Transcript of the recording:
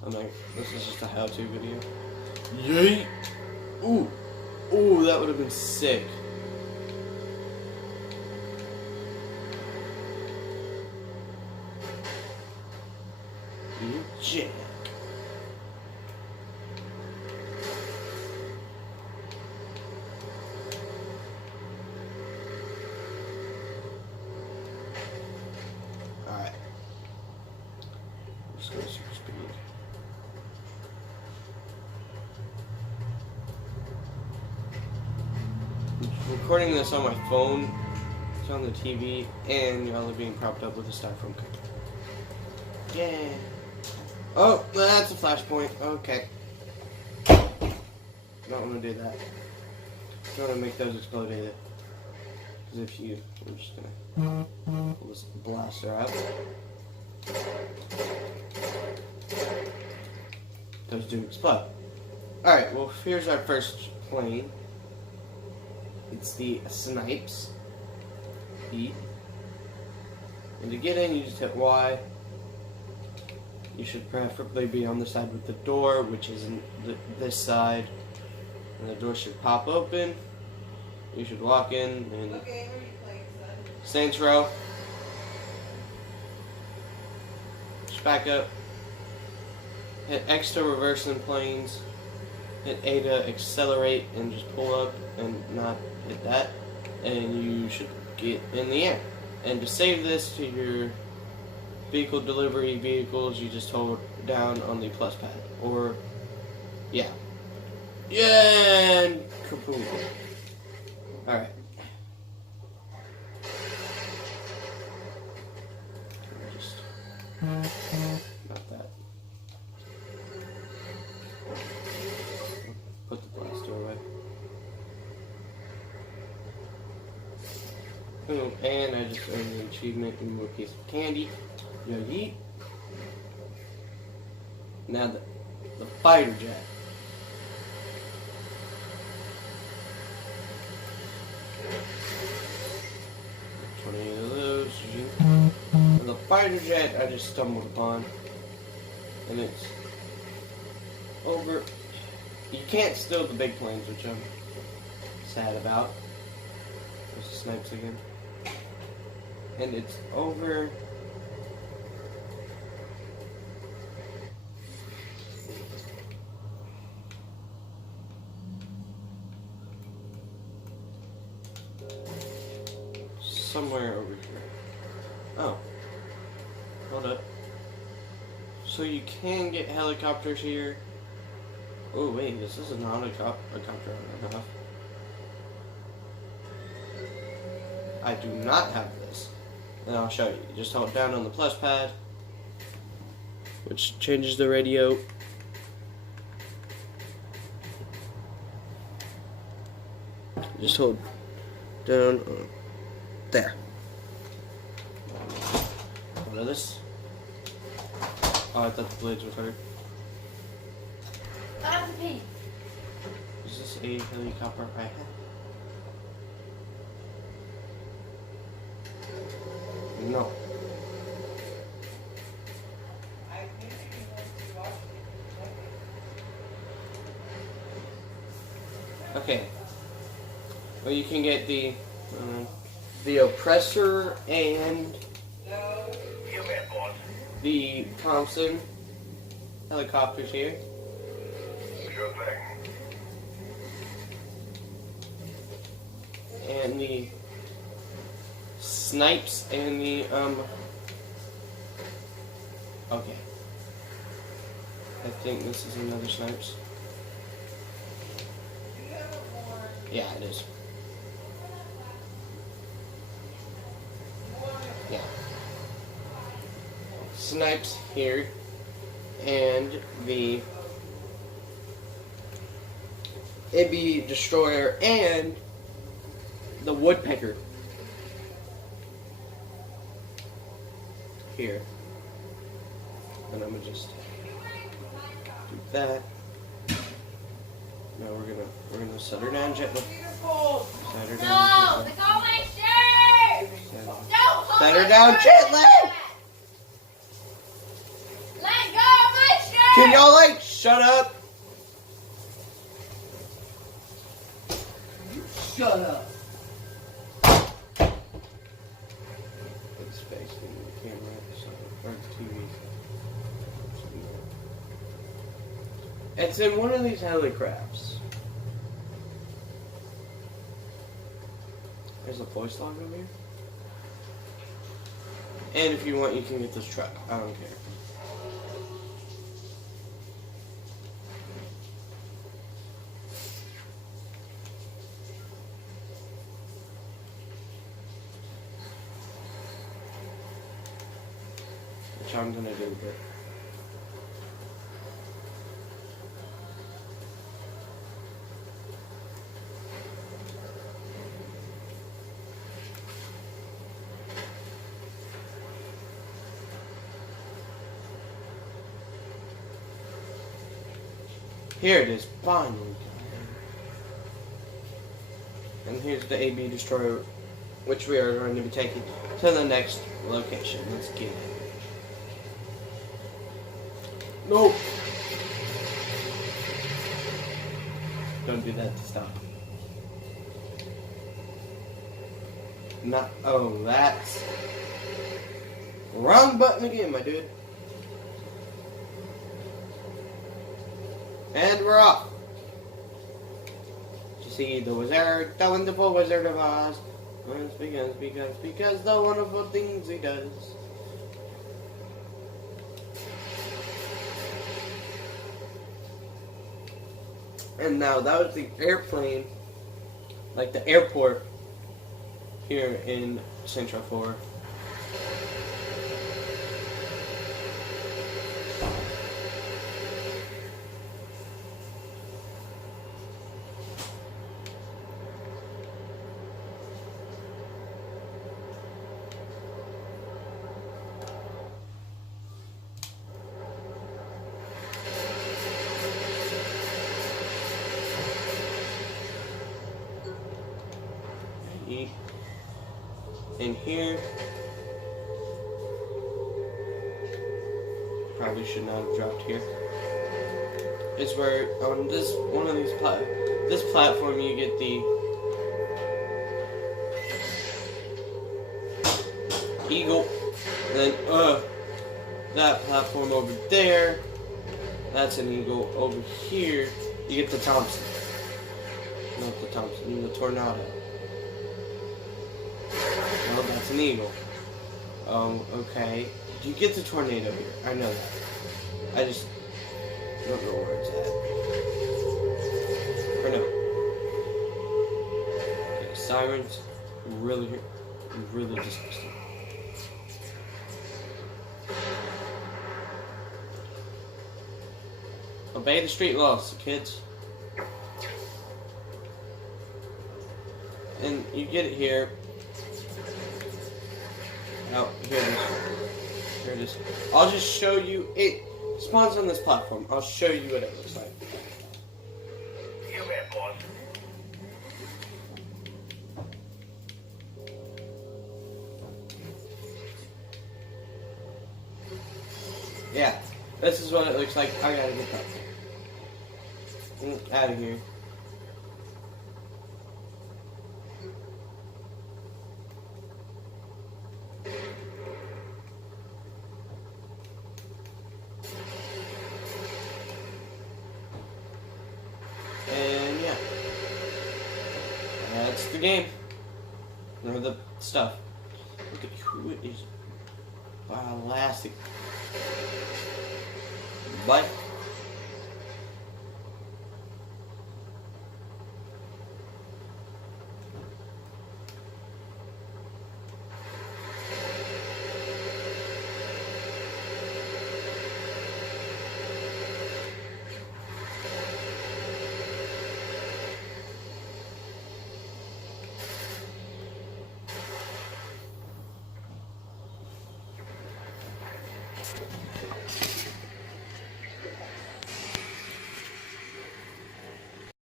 I'm like, this is just a how-to video. Yeet! Ooh! Ooh, that would have been sick. Jack. Alright. Let's go super speed. I'm recording this on my phone. It's on the TV, and y'all are being propped up with a styrofoam cooker. Yeah. Oh, that's a flashpoint. Okay. Don't want to do that. Don't want to make those explode either. Because if you, I'm just gonna pull this blaster out. Those do explode. Alright, well, here's our first plane. It's the Snipes. E. And to get in, you just hit Y. You should preferably be on the side with the door, which is this side. And the door should pop open. You should walk in and Saints Row. Just back up. Hit X to reverse in planes. Hit A to accelerate and just pull up and not hit that. And you should get in the air. And to save this to your vehicle delivery vehicles, you just hold down on the plus pad. Or, yeah. Yeah, and kaboom. Alright. Just not that. Put the blaster away. Boom, and I just earned an achievement and more piece of candy. Yo, yeet. Now the fighter jet. Of those. And the fighter jet I just stumbled upon, and it's over. You can't steal the big planes, which I'm sad about. There's the Snipes again, and it's over. Somewhere over here. Oh. Hold up. So you can get helicopters here. Oh wait, this is not a helicopter enough. I do not have this. And I'll show you. Just hold down on the plus pad, which changes the radio. Just hold down on there. What is this? Oh, I thought the blades were hurt. That's a pee. Is this a helicopter I have? No. Okay. Well, you can get the Oppressor and the Tompson helicopters here. Sure thing. And the Snipes and the okay. I think this is another Snipes. Yeah, it is. Yeah. Snipes here, and the AB Destroyer and the Woodpecker here. And I'm gonna just do that. Now we're gonna set her down gently. Set her down No, gently. it's all my shirt. Set her down gently. Let go of my shirt. Can y'all like shut up? Shut up. It's facing the camera, or the TV. It's in one of these helicrafts. There's a voice log over here. And if you want, you can get this truck. I don't care. Which I'm gonna do, but here it is, finally. And here's the AB destroyer, which we are going to be taking to the next location. Let's get it. No! Don't do that to stop. Not. Oh, that's. Wrong button again, my dude. And we're off. To see the wizard, the wonderful Wizard of Oz. Because the wonderful things he does. And now that was the airplane, like the airport here in Central 4. In here, probably should not have dropped here. It's where on this one of these this platform you get the Eagle, and then that platform over there, that's an Eagle. Over here, you get the Tompson, not the Tompson, the Tornado. Oh, that's an Eagle. Oh, okay. You get the Tornado here. I know that. I just don't know where it's at. Or no. Okay, sirens. Really disgusting. Obey the street laws, kids. And you get it here. Oh, here it is. Here it is. I'll just show you. It spawns on this platform. I'll show you what it looks like. You bet, boss. Yeah, this is what it looks like. I gotta get that out of here. And yeah, that's the game. Or the stuff. Look at who it is. Elastic. Bye.